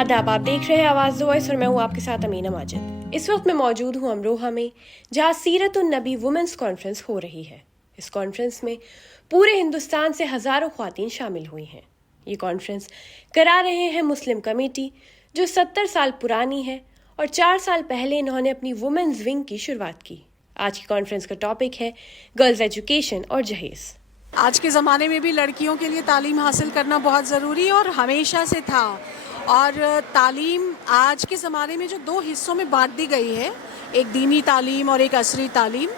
आदाब, आप देख रहे हैं आवाज़ वॉइस और मैं हूँ आपके साथ अमीना माजिद। इस वक्त मैं मौजूद हूँ अमरोहा में, जहाँ सीरत उन नबी वुमेंस कॉन्फ्रेंस हो रही है। इस कॉन्फ्रेंस में पूरे हिंदुस्तान से हज़ारों ख्वातीन शामिल हुई हैं। ये कॉन्फ्रेंस करा रहे हैं मुस्लिम कमेटी, जो 70 साल पुरानी है और 4 साल पहले इन्होंने अपनी वुमेंस विंग की शुरुआत की। आज की कॉन्फ्रेंस का टॉपिक है गर्ल्स एजुकेशन और जहेज़। आज के ज़माने में भी लड़कियों के लिए तालीम हासिल करना बहुत ज़रूरी है और हमेशा से था। और तालीम आज के ज़माने में जो 2 हिस्सों में बांट दी गई है, एक दीनी तालीम और एक असरी तालीम,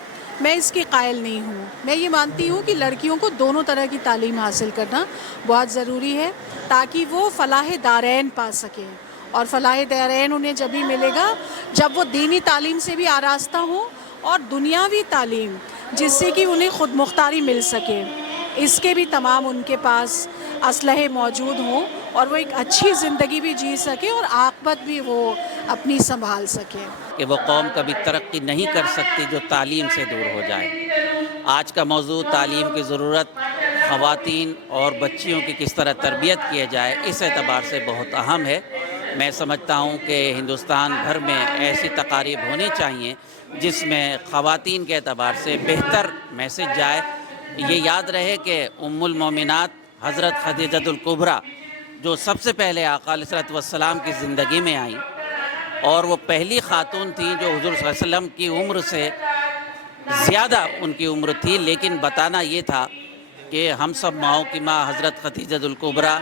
मैं इसकी कायल नहीं हूँ। मैं ये मानती हूँ कि लड़कियों को दोनों तरह की तालीम हासिल करना बहुत ज़रूरी है ताकि वो फलाह दारैन पा सकें। और फलाह दारैन उन्हें जब भी मिलेगा जब वो दीनी तालीम से भी आरास्ता हो और दुनियावी तालीम जिससे कि उन्हें ख़ुद मुख्तारी मिल सके, इसके भी तमाम उनके पास असलहे मौजूद हों और वो एक अच्छी ज़िंदगी भी जी सके और आक़िबत भी वो अपनी संभाल सके। कि वो कौम कभी तरक्की नहीं कर सकती जो तालीम से दूर हो जाए। आज का मौजू तालीम की ज़रूरत, ख़वातीन और बच्चियों की किस तरह तरबियत किया जाए, इस एतबार से बहुत अहम है। मैं समझता हूँ कि हिंदुस्तान भर में ऐसी तकारीब होनी चाहिए जिसमें ख़वातीन के एतबार से बेहतर मैसेज जाए। ये याद रहे कि उम्मुल मोमिनात हज़रत खदीजतुल कुबरा जो सबसे पहले आका अलैहिस्सलातु वस्सलाम की ज़िंदगी में आई और वो पहली खातून थी जो हुज़ूर सल्लल्लाहु अलैहि वसल्लम की उम्र से ज़्यादा उनकी उम्र थी, लेकिन बताना ये था कि हम सब माओं की माँ हज़रत खदीजतुल कुबरा,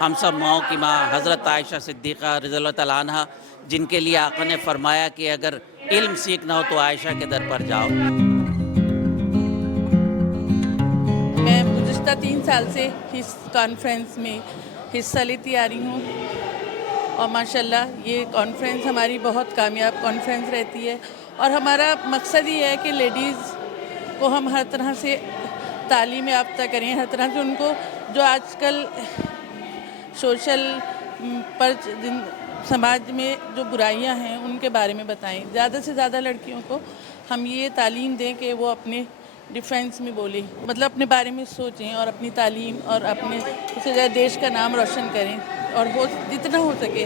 हम सब माओं की माँ हज़रत आयशा सिद्दीक़ा रज़ियल्लाहु तआला अन्हा, जिनके लिए आका ने फरमाया कि अगर इल्म सीखना हो तो आयशा के दर पर जाओ। मैं गुज़िश्ता 3 साल से इस कॉन्फ्रेंस में हिस्सा लेती आ रही हूँ और माशाल्लाह ये कॉन्फ्रेंस हमारी बहुत कामयाब कॉन्फ्रेंस रहती है और हमारा मकसद ये है कि लेडीज़ को हम हर तरह से तालीम याफ्ता करें, हर तरह से उनको जो आजकल सोशल पर समाज में जो बुराइयां हैं उनके बारे में बताएं। ज़्यादा से ज़्यादा लड़कियों को हम ये तालीम दें कि वो अपने डिफेंस में बोले, मतलब अपने बारे में सोचें और अपनी तालीम और अपने उससे ज़्यादा देश का नाम रोशन करें और वो जितना हो सके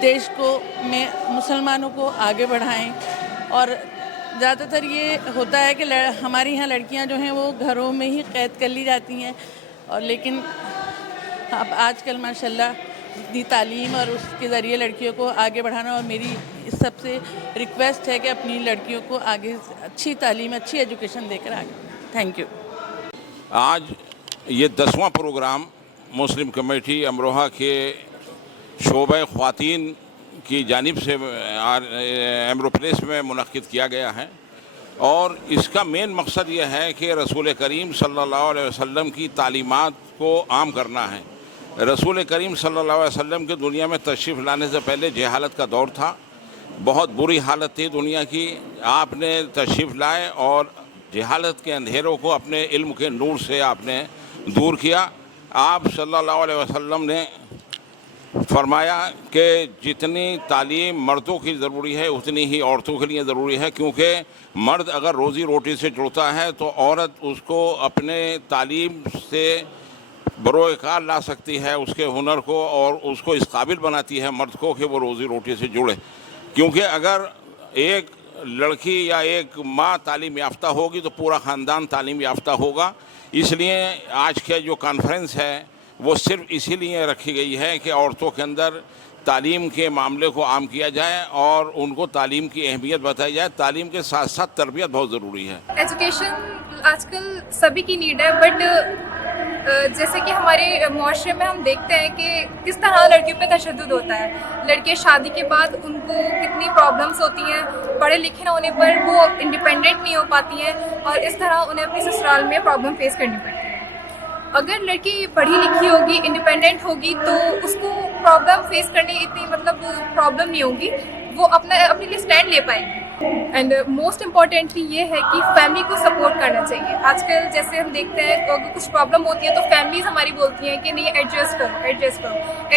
देश को में मुसलमानों को आगे बढ़ाएं। और ज़्यादातर ये होता है कि हमारे यहाँ लड़कियाँ जो हैं वो घरों में ही कैद कर ली जाती हैं और लेकिन अब आजकल माशाल्लाह इतनी तालीम और उसके ज़रिए लड़कियों को आगे बढ़ाना, और मेरी इस सबसे रिक्वेस्ट है कि अपनी लड़कियों को आगे अच्छी तालीम, अच्छी एजुकेशन देकर आगे। Thank you. आज ये 10वां प्रोग्राम मुस्लिम कमेटी अमरोहा के शोबे ख्वातीन की जानिब से एम्ब्रोप्लेस में मुनक़्क़िद किया गया है और इसका मेन मकसद ये है कि रसूल करीम सल्लल्लाहु अलैहि वसल्लम की तालीमात को आम करना है। रसूल करीम सल्लल्लाहु अलैहि वसल्लम के दुनिया में तशरीफ़ लाने से पहले जहालत का दौर था, बहुत बुरी हालत थी दुनिया की। आपने तशरीफ़ लाए और जहालत के अंधेरों को अपने इल्म के नूर से आपने दूर किया। आप सल्लल्लाहु अलैहि वसल्लम ने फरमाया कि जितनी तालीम मर्दों की ज़रूरी है उतनी ही औरतों के लिए ज़रूरी है, क्योंकि मर्द अगर रोज़ी रोटी से जुड़ता है तो औरत उसको अपने तालीम से बरोकार ला सकती है, उसके हुनर को, और उसको इस काबिल बनाती है मर्द को कि वो रोज़ी रोटी से जुड़े। क्योंकि अगर एक लड़की या एक माँ तालीम याफ्ता होगी तो पूरा ख़ानदान तालीम याफ्ता होगा। इसलिए आज के जो कॉन्फ्रेंस है वो सिर्फ इसीलिए रखी गई है कि औरतों के अंदर तालीम के मामले को आम किया जाए और उनको तालीम की अहमियत बताई जाए। तालीम के साथ साथ तरबियत बहुत ज़रूरी है। एजुकेशन आजकल सभी की नीड है, बट जैसे कि हमारे मुआशरे में हम देखते हैं कि किस तरह लड़कियों पे तशद्दुद होता है। लड़कियां शादी के बाद उनको कितनी प्रॉब्लम्स होती हैं, पढ़े लिखे ना होने पर वो इंडिपेंडेंट नहीं हो पाती हैं और इस तरह उन्हें अपने ससुराल में प्रॉब्लम फेस करनी पड़ती है। अगर लड़की पढ़ी लिखी होगी, इंडिपेंडेंट होगी तो उसको प्रॉब्लम फेस करने इतनी प्रॉब्लम नहीं होगी, वो अपने लिए स्टैंड ले पाएगी। एंड मोस्ट इम्पॉर्टेंटली ये है कि फैमिली को सपोर्ट करना चाहिए। आजकल जैसे हम देखते हैं अगर कुछ प्रॉब्लम होती है तो फैमिलीज हमारी बोलती हैं कि नहीं एडजस्ट करो।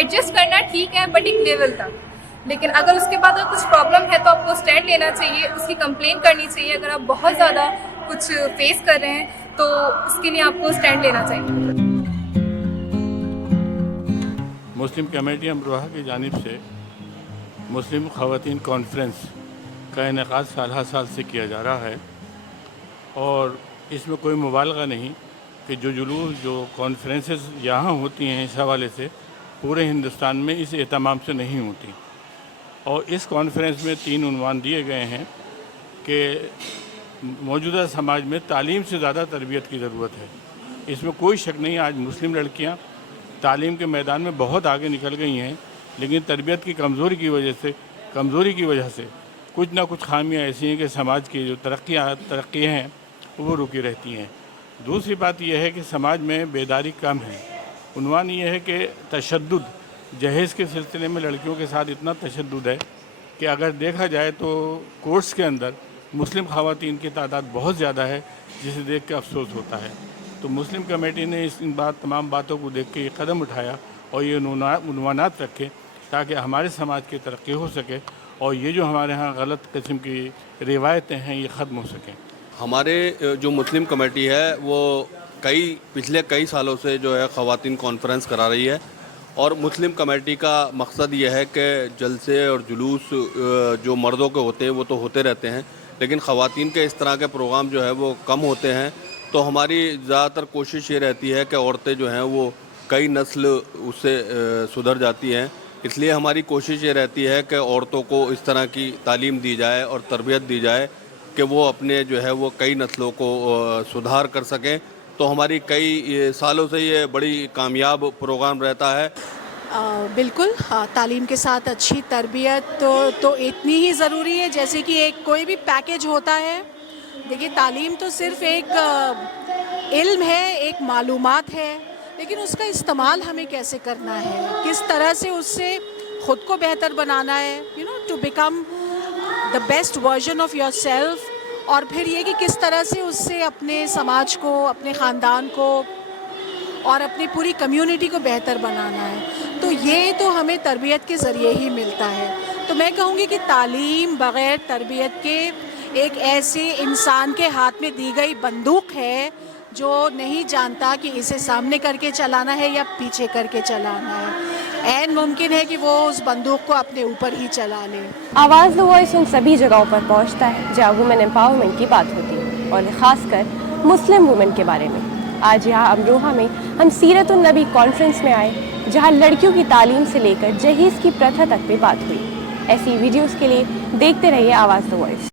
एडजस्ट करना ठीक है बट एक लेवल तक, लेकिन अगर उसके बाद अगर कुछ प्रॉब्लम है तो आपको स्टैंड लेना चाहिए, उसकी कंप्लेन करनी चाहिए। अगर आप बहुत ज़्यादा कुछ फेस कर रहे हैं तो उसके लिए आपको स्टैंड लेना चाहिए। मुस्लिम कमेटी अमरोहा की जानिब से मुस्लिम ख़वातीन कॉन्फ्रेंस का इनेकाद साल हर साल से किया जा रहा है और इसमें कोई मुबालगा नहीं कि जो जुलूस जो कॉन्फ्रेंसेस यहाँ होती हैं इस हवाले से पूरे हिंदुस्तान में इस एहतमाम से नहीं होती। और इस कॉन्फ्रेंस में 3 उन्वान दिए गए हैं कि मौजूदा समाज में तालीम से ज़्यादा तरबियत की ज़रूरत है। इसमें कोई शक नहीं, आज मुस्लिम लड़कियां तालीम के मैदान में बहुत आगे निकल गई हैं, लेकिन तरबियत की कमज़ोरी की वजह से कुछ ना कुछ खामियां ऐसी हैं कि समाज की जो तरक्कियाँ हैं वो रुकी रहती हैं। दूसरी बात यह है कि समाज में बेदारी कम है। उन्वान ये है कि तशद्दुद जहेज़ के सिलसिले में लड़कियों के साथ इतना तशद्दुद है कि अगर देखा जाए तो कोर्ट्स के अंदर मुस्लिम ख़वातीन की तादाद बहुत ज़्यादा है, जिसे देख के अफसोस होता है। तो मुस्लिम कमेटी ने तमाम बातों को देख के ये कदम उठाया और ये उन्वानात रखे ताकि हमारे समाज की तरक्की हो सके और ये जो हमारे यहाँ गलत किस्म की रिवायतें हैं ये ख़त्म हो सकें। हमारे जो मुस्लिम कमेटी है वो पिछले कई सालों से जो है ख़वातीन कॉन्फ्रेंस करा रही है और मुस्लिम कमेटी का मकसद ये है कि जलसे और जुलूस जो मर्दों के होते हैं वो तो होते रहते हैं, लेकिन ख़वातीन के इस तरह के प्रोग्राम जो है वो कम होते हैं। तो हमारी ज़्यादातर कोशिश ये रहती है कि औरतें जो हैं वो कई नस्ल उससे सुधर जाती हैं, इसलिए हमारी कोशिश ये रहती है कि औरतों को इस तरह की तालीम दी जाए और तरबियत दी जाए कि वो अपने जो है वो कई नस्लों को सुधार कर सकें। तो हमारी कई सालों से ये बड़ी कामयाब प्रोग्राम रहता है। बिल्कुल हाँ, तालीम के साथ अच्छी तरबियत तो इतनी ही ज़रूरी है जैसे कि एक कोई भी पैकेज होता है। देखिए तालीम तो सिर्फ़ एक इल्म है, एक मालूमात है, लेकिन उसका इस्तेमाल हमें कैसे करना है, किस तरह से उससे ख़ुद को बेहतर बनाना है, to become the best version of yourself. और फिर ये कि किस तरह से उससे अपने समाज को, अपने ख़ानदान को और अपनी पूरी कम्युनिटी को बेहतर बनाना है। तो ये तो हमें तरबियत के ज़रिए ही मिलता है। तो मैं कहूँगी कि तालीम बग़ैर तरबियत के एक ऐसे इंसान के हाथ में दी गई बंदूक है जो नहीं जानता कि इसे सामने करके चलाना है या पीछे करके चलाना है। ऐन मुमकिन है कि वो उस बंदूक को अपने ऊपर ही चला ले। आवाज़ द वॉइस उन सभी जगहों पर पहुंचता है जहां वुमेन एम्पावरमेंट की बात होती है और ख़ासकर मुस्लिम वुमेन के बारे में। आज यहाँ अमरोहा में हम सीरत उन नबी कॉन्फ्रेंस में आए जहाँ लड़कियों की तालीम से लेकर जहेज़ की प्रथा तक पे बात हुई। ऐसी वीडियोज़ के लिए देखते रहिए आवाज़ द वॉइस।